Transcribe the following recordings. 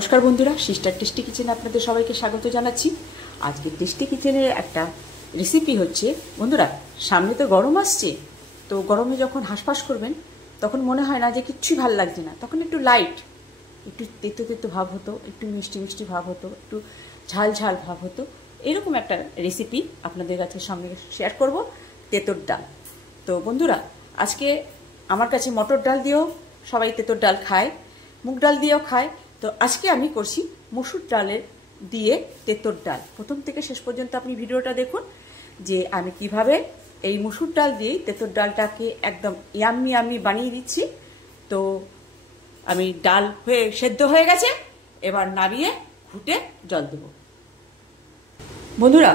নমস্কার বন্ধুরা, sister tasty কিচেনে আপনাদের সবাইকে স্বাগত জানাচ্ছি। আজকে টেস্টি কিচেনের একটা রেসিপি হচ্ছে, বন্ধুরা সামনে তো গরম আসছে, তো গরমে যখন হাঁসফাঁস করবেন তখন মনে হয় না যে কিচ্ছুই ভালো লাগছে না, তখন একটু লাইট, একটু তেতো তেতো ভাব হতো, একটু মিষ্টি মিষ্টি ভাব হতো, একটু ঝাল ঝাল ভাব হতো, এরকম একটা রেসিপি আপনাদের কাছে সঙ্গে শেয়ার করব, তেঁতোর ডাল। তো বন্ধুরা আজকে আমার কাছে মটর ডাল দিয়েও সবাই তেঁতোর ডাল খায়, মুগ ডাল দিয়েও খায়, তো আজকে আমি করছি মসুর ডালের দিয়ে তেঁতোর ডাল। প্রথম থেকে শেষ পর্যন্ত আপনি ভিডিওটা দেখুন যে আমি কিভাবে এই মসুর ডাল দিয়েই তেঁতোর ডালটাকে একদম ইয়াম্মি ইয়াম্মি বানিয়ে দিচ্ছি। তো আমি ডাল হয়ে সেদ্ধ হয়ে গেছে, এবার নামিয়ে ঘুটে জল দেব। বন্ধুরা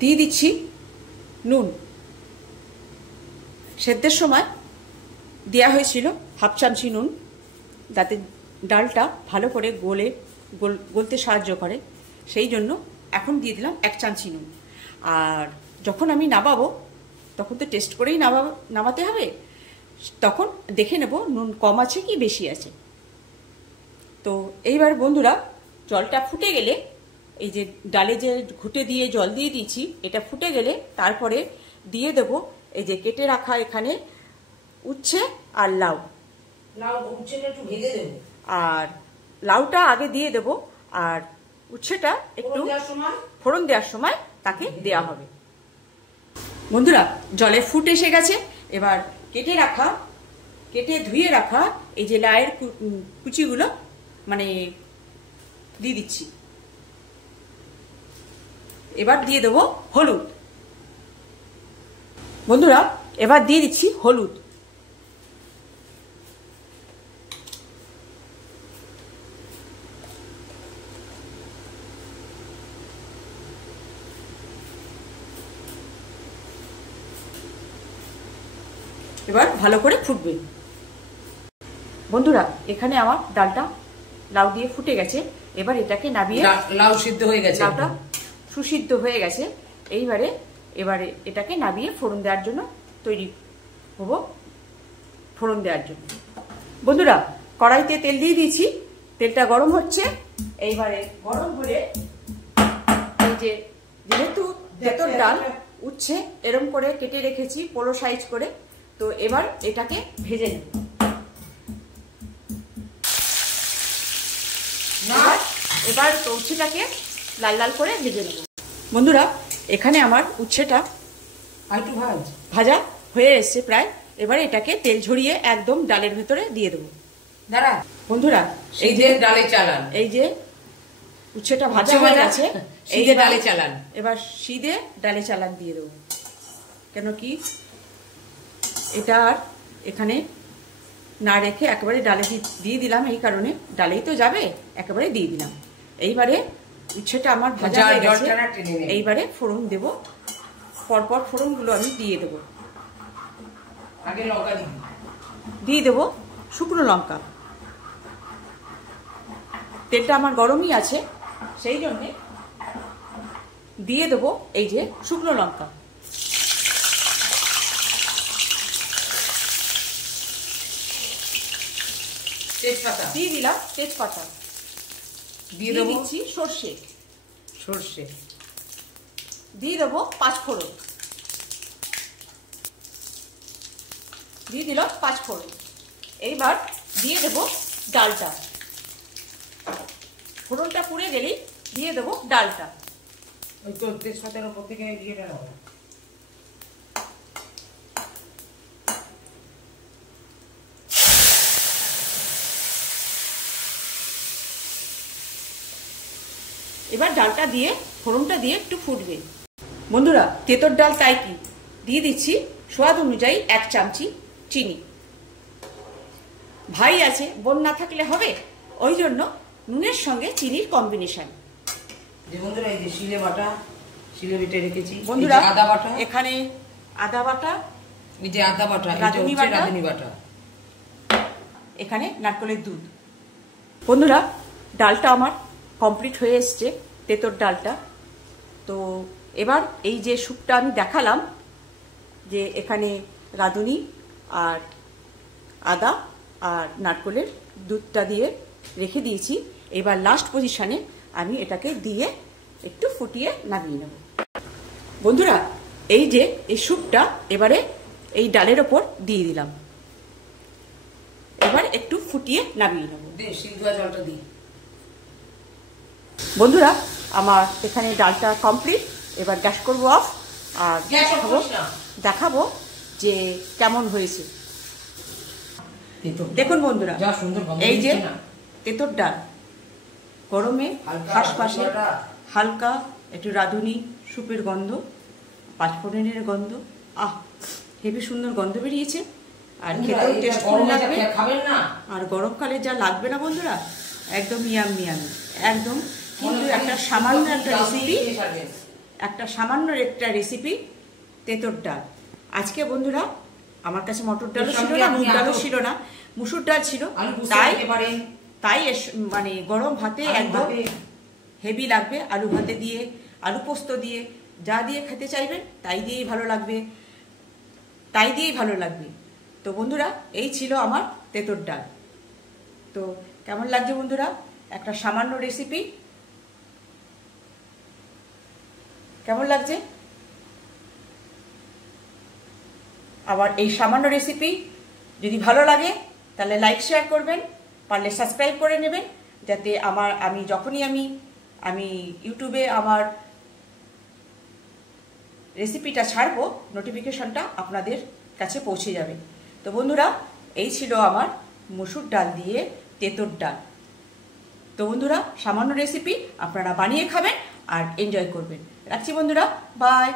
দিয়ে দিচ্ছি নুন। সেদ্ধের সময় দেওয়া হয়েছিল হাফ চামচি নুন, যাতে ডালটা ভালো করে গলতে সাহায্য করে, সেই জন্য এখন দিয়ে দিলাম 1 চামচি নুন। আর যখন আমি নামাবো তখন তো টেস্ট করেই নামাতে হবে, তখন দেখে নেব নুন কম আছে কি বেশি আছে। তো এইবার বন্ধুরা জলটা ফুটে গেলে, এই যে ডালে যে ঘুটে দিয়ে জল দিয়ে দিয়েছি, এটা ফুটে গেলে তারপরে দিয়ে দেব এই যে কেটে রাখা এখানে উচ্ছে আর লাউ। উচ্ছেটা একটু ভেজে দেব, আর লাউটা আগে দিয়ে দেব, আর উচ্ছেটা একটু ফোড়ন দেওয়ার সময় তাকে দেয়া হবে। বন্ধুরা জলে ফুট এসে গেছে, এবার কেটে ধুয়ে রাখা এই যে লাউয়ের কুচিগুলো মানে দিয়ে দিচ্ছি। এবার দিয়ে দেবো হলুদ। বন্ধুরা এবার দিয়ে দিচ্ছি হলুদ। এবার ভালো করে ফুটবে। বন্ধুরা এখানে আমার ডালটা লাউ দিয়ে ফুটে গেছে, এবার এটাকে নামিয়ে, লাউ সিদ্ধ হয়ে গেছে, লাউটা সুসিদ্ধ হয়ে গেছে, এবারে এটাকে নামিয়ে ফোড়ন দেওয়ার জন্য তৈরি হব। ফোড়ন দেওয়ার জন্য বন্ধুরা কড়াইতে তেল দিয়ে দিয়েছি, তেলটা গরম হচ্ছে। এইবারে গরম হলে এই যে যেহেতু তেঁতোর ডাল উচ্ছে এরম করে কেটে রেখেছি পোলো সাইজ করে, তো এবার এটাকে ভেজে নেব। এবার উচ্ছেটাকে লাল লাল করে ভেজে নেব। বন্ধুরা এখানে আমার উচ্ছেটা একটু ভাজা হয়ে এসছে প্রায়, এবার এটাকে তেল ঝরিয়ে একদম ডালের ভেতরে দিয়ে দেবো। দাঁড়া বন্ধুরা এই যে ডালে চালান, এই যে উচ্ছেটা ভাজা হয়ে গেছে, এই যে ডালে চালান, এবার সিধে ডালে চালান দিয়ে দেবো। কেন কি এটা আর এখানে না রেখে একেবারে ডালে দিয়ে দিলাম, এই কারণে ডালেই তো যাবে, একেবারে দিয়ে দিলাম। এইবারে উচ্ছেটা আমার ভাজা হয়ে গেছে, এইবারে ফোড়ন দেব। পরপর ফোড়নগুলো আমি দিয়ে দেব। আগে লঙ্কা দিয়ে দেব শুকনো লঙ্কা। তেলটা আমার গরমই আছে, সেই জন্যে দিয়ে দেব এই যে শুকনো লঙ্কা। তেজপাতা দিয়ে দিলাম, তেজপাতা দিয়ে দিচ্ছি, সর্ষে দিয়ে দেবো, 5 ফোড়ন দিয়ে দিলাম, 5 ফোড়ন। এইবার দিয়ে দেবো ডালটা। ফোড়নটা পুড়ে গেলেই দিয়ে দেবো ডালটা। ওই তো তেজপাতার উপর থেকে ইয়েটা হবে। এবার ডালটা দিয়ে ফোড়নটা দিয়ে একটু ফুটবে। বন্ধুরা তেঁতোর ডাল তাই কি দিয়ে দিচ্ছি স্বাদ অনুযায়ী 1 চামচি চিনি। ভাই আছে, বোন না থাকলে হবে, ওই জন্য নুনের সঙ্গে চিনির কম্বিনেশন। বন্ধুরা এই যে শিলে বেটে রেখেছি। বন্ধুরা আদা বাটা, এখানে আদা বাটা, এই যে আদা বাটা, রাঁধুনি বাটা, এখানে নারকেলের দুধ। বন্ধুরা ডালটা আমার কমপ্লিট হয়ে এসছে, তেঁতোর ডালটা। তো এবার এই যে স্যুপটা আমি দেখালাম, যে এখানে রাঁধুনি আর আদা আর নারকেলের দুধটা দিয়ে রেখে দিয়েছি। এবার লাস্ট পজিশনে আমি এটাকে দিয়ে একটু ফুটিয়ে নামিয়ে নেব। বন্ধুরা, এই যে এই স্যুপটা এবারে এই ডালের ওপর দিয়ে দিলাম। এবার একটু ফুটিয়ে নামিয়ে নেব। জলটা দিই। বন্ধুরা, আমার এখানে ডালটা কমপ্লিট। এবার গ্যাস করব অফ, আর দেখাবো যে কেমন হয়েছে। দেখুন বন্ধুরা, এই যে তেঁতুর ডাল, গরমে হাঁসফাঁসে হালকা একটু রাঁধুনি স্যুপের গন্ধ, পাঁচফোড়নের গন্ধ, হেবি সুন্দর গন্ধ বেরিয়েছে। আর খেতেও টেস্টফুল লাগবে। আর গরমকালে যা লাগবে না বন্ধুরা, একদম ইয়াম্মি একদম। কিন্তু একটা সামান্য একটা রেসিপি তেঁতুর ডাল। আজকে বন্ধুরা আমার কাছে মটর ডালও ছিল না, মুগ ডালও ছিল না, মুসুর ডাল ছিল। তাই মানে গরম ভাতে একদম হেভি লাগবে। আলু ভাতে দিয়ে, আলু পোস্ত দিয়ে, যা দিয়ে খেতে চাইবেন তাই দিয়েই ভালো লাগবে। তো বন্ধুরা, এই ছিল আমার তেঁতুর ডাল। তো কেমন লাগছে বন্ধুরা একটা সামান্য রেসিপি? কেমন লাগছে? আবার এই সামান্য রেসিপি যদি ভালো লাগে তাহলে লাইক শেয়ার করবেন, পারলে সাবস্ক্রাইব করে নেবেন, যাতে আমি যখনই আমি ইউটিউবে আমার রেসিপিটা ছাড়বো নোটিফিকেশনটা আপনাদের কাছে পৌঁছে যাবে। তো বন্ধুরা, এই ছিল আমার মসুর ডাল দিয়ে তেঁতুর ডাল। তো বন্ধুরা, সামান্য রেসিপি আপনারা বানিয়ে খাবেন আর এনজয় করবেন। রাখছি বন্ধুরা, বাই।